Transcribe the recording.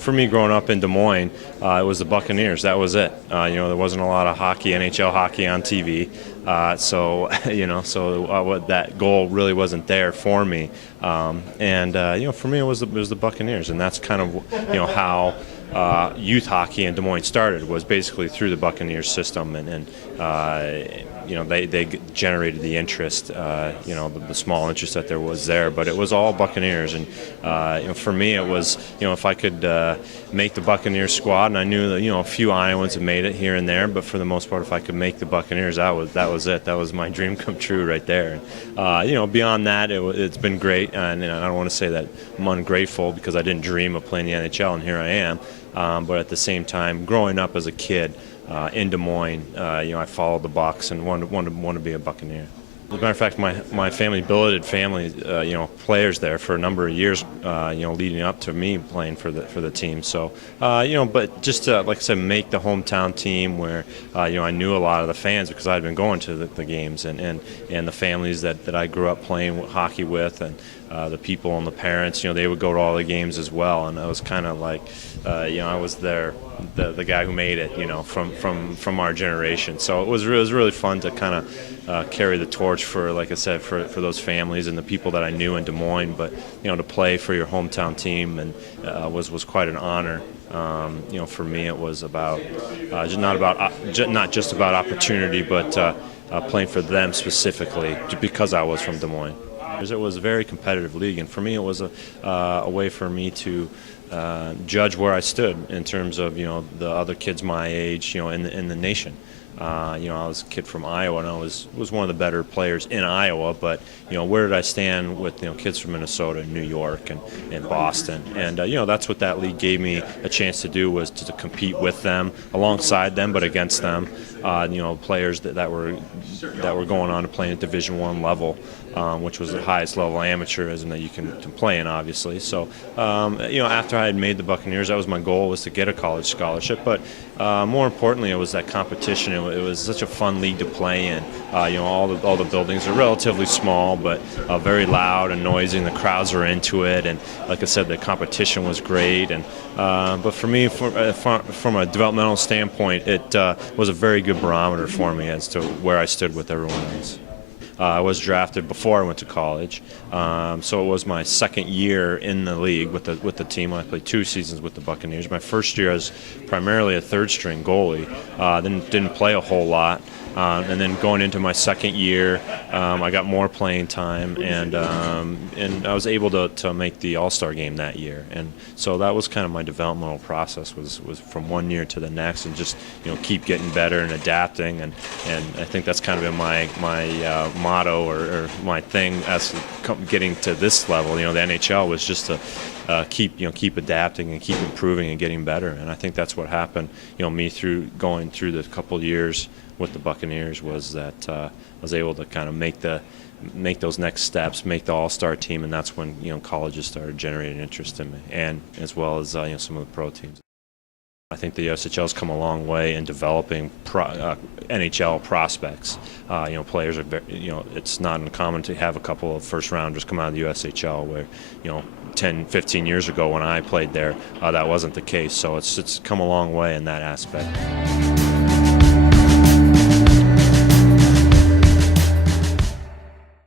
for me growing up in Des Moines, it was the Buccaneers. That was it. There wasn't a lot of hockey, NHL hockey on TV. That goal really wasn't there for me. For me, it was the Buccaneers, and that's kind of, how youth hockey in Des Moines started, was basically through the Buccaneers system, they generated the interest, the small interest that there was there, but it was all Buccaneers. And for me, it was, if I could make the Buccaneers squad, and I knew that a few Iowans have made it here and there, but for the most part, if I could make the Buccaneers, that was it. That was my dream come true right there. Beyond that, it's been great, and I don't want to say that I'm ungrateful because I didn't dream of playing the NHL, and here I am. But at the same time, growing up as a kid in Des Moines, I followed the Bucs and wanted to be a Buccaneer. As a matter of fact, my family, billeted family, players there for a number of years, leading up to me playing for the team. So, but just to, like I said, make the hometown team where, I knew a lot of the fans because I'd been going to the games and the families that I grew up playing hockey with, and the people and the parents, they would go to all the games as well. And I was kind of like, I was there, the guy who made it, from our generation. So it was really fun to kind of carry the torch for, like I said, for those families and the people that I knew in Des Moines. But to play for your hometown team and was quite an honor. For me, it was about not just about opportunity, but playing for them specifically, because I was from Des Moines. It was a very competitive league, and for me, it was a way for me to judge where I stood in terms of the other kids my age, in the nation. I was a kid from Iowa, and I was one of the better players in Iowa, but where did I stand with kids from Minnesota and New York and Boston? And that's what that league gave me a chance to do, was to compete with them, alongside them, but against them. Players that were going on to play at Division I level, which was the highest level amateurism that you can play in, obviously. So after I had made the Buccaneers, that was my goal, was to get a college scholarship. But more importantly, it was that competition. It was such a fun league to play in. All the buildings are relatively small, but very loud and noisy, and the crowds are into it. And like I said, the competition was great. And but for me, from a developmental standpoint, it was a very good barometer for me as to where I stood with everyone else. I was drafted before I went to college, so it was my second year in the league with the team. I played 2 seasons with the Buccaneers. My first year, I was primarily a third-string goalie. Didn't play a whole lot, and then going into my second year, I got more playing time, and I was able to make the All-Star game that year. And so that was kind of my developmental process, was from one year to the next, and just keep getting better and adapting. And I think that's kind of been my motto or my thing as getting to this level. The NHL was just to keep adapting and keep improving and getting better. And I think that's what happened. Me going through the couple of years with the Buccaneers, was that I was able to kind of make those next steps, make the All-Star team, and that's when colleges started generating interest in me, and as well as some of the pro teams. I think the USHL has come a long way in developing NHL prospects. Players are, it's not uncommon to have a couple of first-rounders come out of the USHL, where, 10, 15 years ago when I played there, that wasn't the case. So it's come a long way in that aspect.